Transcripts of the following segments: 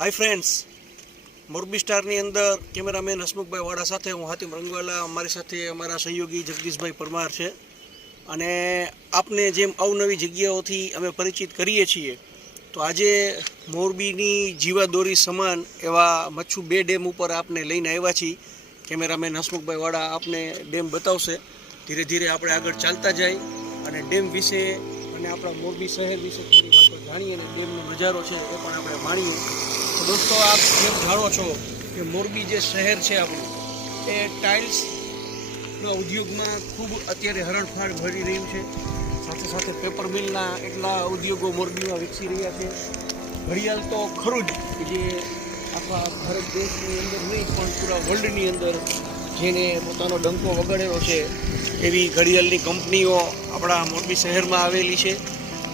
Hi friends Morbi સ્ટારની અંદર cameraman Hasmukhbhai વાડા સાથે હું હાતિમ રંગવાલા. અમારી સાથે અમારા સહયોગી જગદીશભાઈ પરમાર છે. અને આપને જેમ અવનવી જગ્યાઓથી અમે પરિચિત કરીએ છીએ, તો આજે મોરબીની જીવાદોરી સમાન એવા મચ્છુ બે ડેમ ઉપર આપને લઈને આવ્યા છીએ. કેમેરામેન હસમુખભાઈ વાળા આપને ડેમ બતાવશે. ધીરે ધીરે આપણે આગળ ચાલતા જાય અને ડેમ વિશે અને આપણા મોરબી શહેર વિશે થોડી વાતો જાણીએ અને ડેમનો નજારો છે એ પણ આપણે માણીએ. તો દોસ્તો, આપ એમ જાણો છો કે મોરબી જે શહેર છે આપણું, એ ટાઇલ્સના ઉદ્યોગમાં ખૂબ અત્યારે હરણફાળ ભરી રહ્યું છે. સાથે સાથે પેપર મિલના એટલા ઉદ્યોગો મોરબીમાં વિકસી રહ્યા છે. ઘડિયાળ તો ખરું જ જે આપણા ભારત દેશની અંદર નહીં, પણ પૂરા વર્લ્ડની અંદર જેને પોતાનો ડંકો વગાડેલો છે, એવી ઘડિયાળની કંપનીઓ આપણા મોરબી શહેરમાં આવેલી છે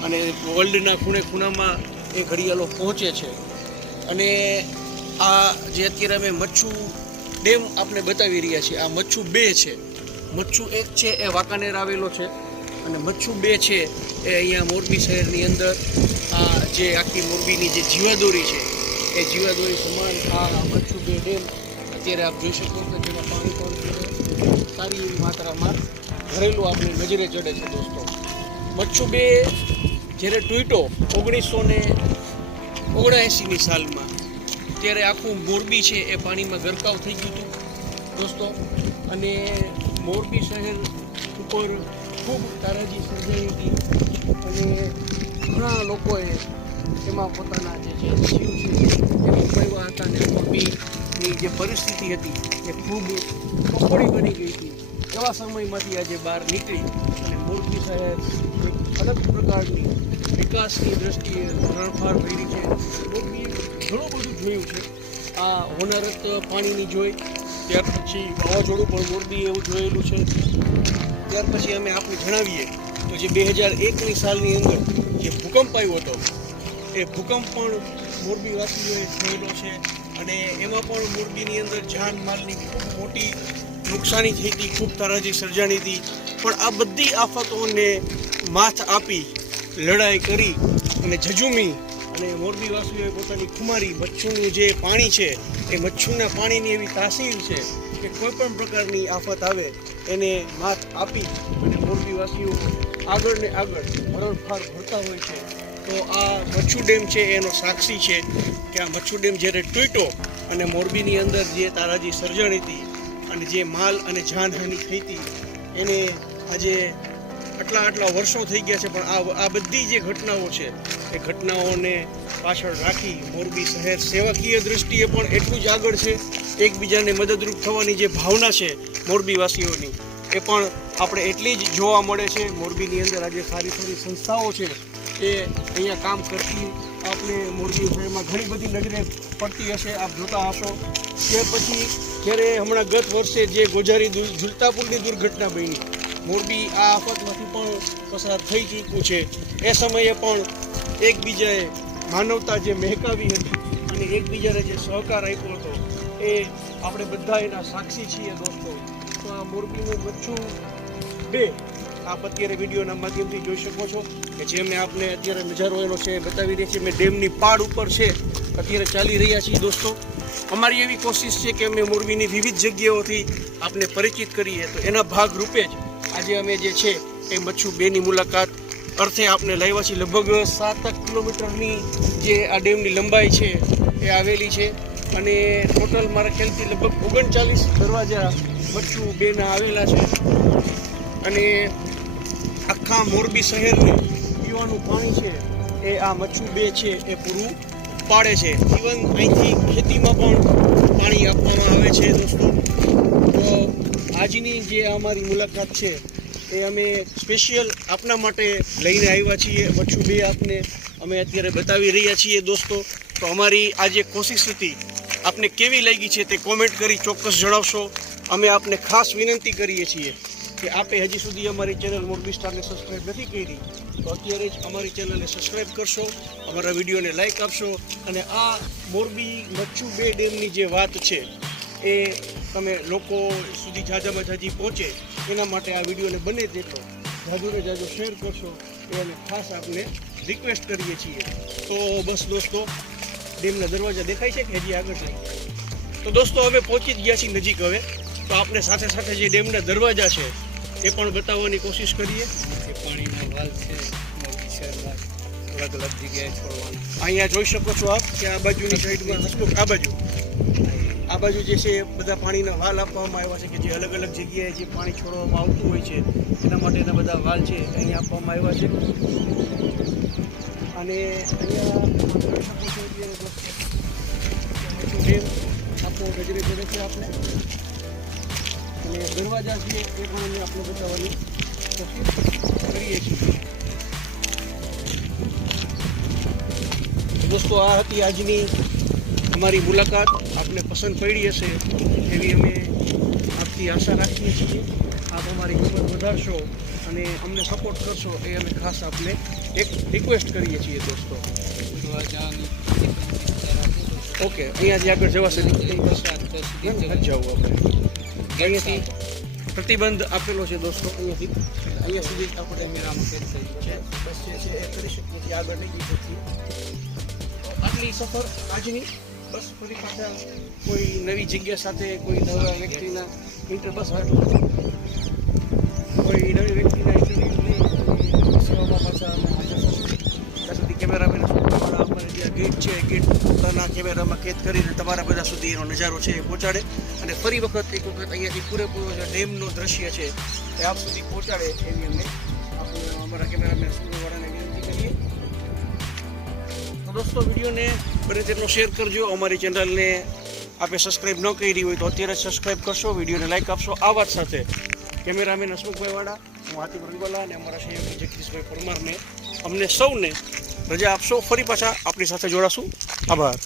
અને વર્લ્ડના ખૂણે ખૂણામાં એ ઘડિયાળો પહોંચે છે. અને આ જે અત્યારે અમે મચ્છુ ડેમ આપણે બતાવી રહ્યા છીએ, આ મચ્છુ બે છે. મચ્છુ એક છે એ વાંકાનેર આવેલો છે અને મચ્છુ બે છે એ અહીંયા મોરબી શહેરની અંદર આ જે આખી મોરબીની જે જીવાદોરી છે, એ જીવાદોરી સમાન આ મચ્છુ બે ડેમ અત્યારે આપ જોઈ શકો કે જેમાં પાણી પણ સારી એવી માત્રામાં ભરેલું આપણી નજરે ચડે છે દોસ્તો. મચ્છુ બે જ્યારે ટૂટો ઓગણીસો ને ઓગણએંસીની સાલમાં, ત્યારે આખું મોરબી છે એ પાણીમાં ગરકાવ થઈ ગયું હતું. દોસ્તો, અને મોરબી શહેર ઉપર ખૂબ તારાજી સર્જાઈ હતી. અને ઘણા લોકોએ એમાં પોતાના જે છે જીવ છે એ ગુમાવ્યા હતા અને મોરબીની જે પરિસ્થિતિ હતી એ ખૂબ કફોડી બની ગઈ હતી. એવા સમયમાંથી આજે બહાર નીકળી અને મોરબી શહેર અલગ પ્રકારની વિકાસની દ્રષ્ટિએ રણફાર ભરી છે. મોરબી ઘણું બધું જોયું છે. આ હોનારત પાણીની જોઈ, ત્યાર પછી વાવાઝોડું પણ મોરબી એવું જોયેલું છે. ત્યાર પછી અમે આપને જણાવીએ તો જે બે હજાર એકની સાલની અંદર જે ભૂકંપ આવ્યો હતો, એ ભૂકંપ પણ મોરબીવાસીઓએ જોયેલો છે. અને એમાં પણ મોરબીની અંદર જાન માલની મોટી નુકસાની થઈ હતી, ખૂબ તારાજી સર્જાણી હતી. પણ આ બધી આફતોને માથ આપી, લડાઈ કરી અને ઝઝુમી અને મોરબીવાસીઓએ પોતાની ખુમારી, મચ્છુનું જે પાણી છે, એ મચ્છુના પાણીની એવી તાસીર છે કે કોઈ પણ પ્રકારની આફત આવે, એને માથ આપી અને મોરબીવાસીઓ આગળ ને આગળ હરણફાર ભરતા હોય છે. તો આ મચ્છુ ડેમ છે, એનો સાક્ષી છે કે આ મચ્છુ ડેમ જ્યારે તૂટ્યો અને મોરબીની અંદર જે તારાજી સર્જણી હતી અને જે માલ અને જાનહાનિ થઈ હતી, એને આજે આટલા આટલા વર્ષો થઈ ગયા છે, પણ આ આ બધી જે ઘટનાઓ છે, એ ઘટનાઓને પાછળ રાખી મોરબી શહેર સેવાકીય દૃષ્ટિએ પણ એટલું જ આગળ છે, એકબીજાને મદદરૂપ થવાની જે ભાવના છે મોરબીવાસીઓની, એ પણ આપણે એટલી જ જોવા મળે છે. મોરબીની અંદર આજે સારી સારી સંસ્થાઓ છે. એ અહીંયા કામ કરતી આપણે મોરબી એમાં ઘણી બધી નજરે પડતી હશે, આપ જોતા હશો. કે પછી જ્યારે હમણાં ગત વર્ષે જે ગોજારી ઝુલતાપુરની દુર્ઘટના બની મોરબી આ આફતમાંથી પણ પસાર થઈ ચૂક્યું છે. એ સમયે પણ એકબીજાએ માનવતા જે મહેકાવી હતી અને એકબીજાને જે સહકાર આપ્યો હતો, એ આપણે બધા એના સાક્ષી છીએ દોસ્તો. તો આ મોરબીનું મચ્છુ બે. આપ અત્યારે વિડીયોના માધ્યમથી જોઈ શકો છો કે જે મેં આપને અત્યારે નજારો એનો છે બતાવી રહ્યા છે. મેં ડેમની પાડ ઉપર છે. અત્યારે ચાલી રહ્યા છીએ દોસ્તો. અમારી એવી કોશિશ છે કે અમે મોરબીની વિવિધ જગ્યાઓથી આપને પરિચિત કરીએ. તો એના ભાગરૂપે જ આજે અમે જે છે એ મચ્છુ બેની મુલાકાત અર્થે આપને લાવ્યા છીએ. લગભગ સાત કિલોમીટરની જે આ ડેમની લંબાઈ છે એ આવેલી છે. અને ટોટલ મારા ખ્યાલથી લગભગ ઓગણચાલીસ દરવાજા મચ્છુ બેના આવેલા છે. અને આખા મોરબી શહેરને પીવાનું પાણી છે, એ આ મચ્છુ બે છે, એ પૂરું પાડે છે. ઇવન અહીંથી ખેતીમાં પણ પાણી આપવામાં આવે છે, દોસ્તો. તો આજની જે અમારી મુલાકાત છે, એ અમે સ્પેશિયલ આપના માટે લઈને આવ્યા છીએ. મચ્છુ બે આપને અમે અત્યારે બતાવી રહ્યા છીએ, દોસ્તો. તો અમારી આ જે કોશિશ હતી, આપને કેવી લાગી છે તે કોમેન્ટ કરી ચોક્કસ જણાવશો. અમે આપને ખાસ વિનંતી કરીએ છીએ. કે આપે હજી સુધી અમારી ચેનલ મોરબી સ્ટારને સબસ્ક્રાઈબ નથી કરી, તો અત્યારે જ અમારી ચેનલને સબસ્ક્રાઈબ કરશો, અમારા વિડીયોને લાઈક આપશો અને આ મોરબી મચ્છુ બે ડેમની જે વાત છે, એ તમે લોકો સુધી જાજામાં જાજી પહોંચે, એના માટે આ વિડીયોને બને દેતો જાજુને જાજો શેર કરશો, એ અમે ખાસ આપને રિક્વેસ્ટ કરીએ છીએ. તો બસ દોસ્તો, ડેમના દરવાજા દેખાય છે કે હજી આગળ છે? તો દોસ્તો, હવે પહોંચી જ ગયા છીએ નજીક હવે. તો આપણે સાથે સાથે જે ડેમના દરવાજા છે એ પણ બતાવવાની કોશિશ કરીએ. જે પાણીનો વાલ છે અલગ અલગ જગ્યાએ છોડવાના. અહીંયા જોઈ શકો છો આપ કે આ બાજુની સાઈડમાં હસમુખ આ બાજુ. આ બાજુ જે છે બધા પાણીના વાલ આપવામાં આવ્યા છે કે જે અલગ અલગ જગ્યાએ જે પાણી છોડવામાં આવતું હોય છે એના માટેના બધા વાલ છે અહીંયા આપવામાં આવ્યા છે. અને અહીંયા જોઈ શકો છો આપણો પડે છે આપણે અને દરવાજા છે એ પણ અમે આપણે બતાવવાની કોશિશ કરીએ છીએ. દોસ્તો આ હતી આજની અમારી મુલાકાત. આપને પસંદ પડી હશે એવી અમે આપથી આશા રાખીએ છીએ. આપ અમારી હિંમત વધારશો અને અમને સપોર્ટ કરશો એ અમે ખાસ આપને એક રિક્વેસ્ટ કરીએ છીએ દોસ્તો. ઓકે અહીંયાથી આગળ જવાશે. જવું આપણે. અહીંયાથી પ્રતિબંધ આપેલો છે દોસ્તો અહીંયાથી. અહીંયા સુધી આપણે કેમેરામાં કેદ થઈ છે બસ જે છે એ કરી શકીએ છીએ. આગળ નહીં શકીએ આટલી સફર આજની? બસ ફરી પાછા. કોઈ નવી જગ્યા સાથે કોઈ નવા વ્યક્તિના ઇન્ટર બસ આટલું. કોઈ નવી વ્યક્તિના ઇન્ટરવ્યૂ સેવામાં પાછા અમે હાજર થશું ત્યાં સુધી કેમેરામેન અમારે ગેટ છે ગેટ પોતાના કેમેરામાં કેદ કરીને તમારા બધા સુધી એનો નજારો છે એ પહોંચાડે. અને ફરી વખત એક વખત અહીંયાથી પૂરેપૂરો જે ડેમનો દ્રશ્ય છે એ આપ સુધી પહોંચાડે એવી અમને આપણે અમારા કેમેરામેન સુરવાળાને વિનંતી કરીએ. તો દોસ્તો, વિડીયોને બને તેટલો શેર કરજો. અમારી ચેનલને આપે સબસ્ક્રાઇબ ન કરી હોય તો અત્યારે સબસ્ક્રાઈબ કરશો, વિડીયોને લાઈક આપશો. આ વાત સાથે કેમેરામેન હસમુખભાઈ વાળા હું હાથી રંગોલા અને અમારા સહયોગી જગદીશભાઈ પરમારને અમને સૌને રજા આપશો. ફરી પાછા આપણી સાથે જોડાશું. આભાર.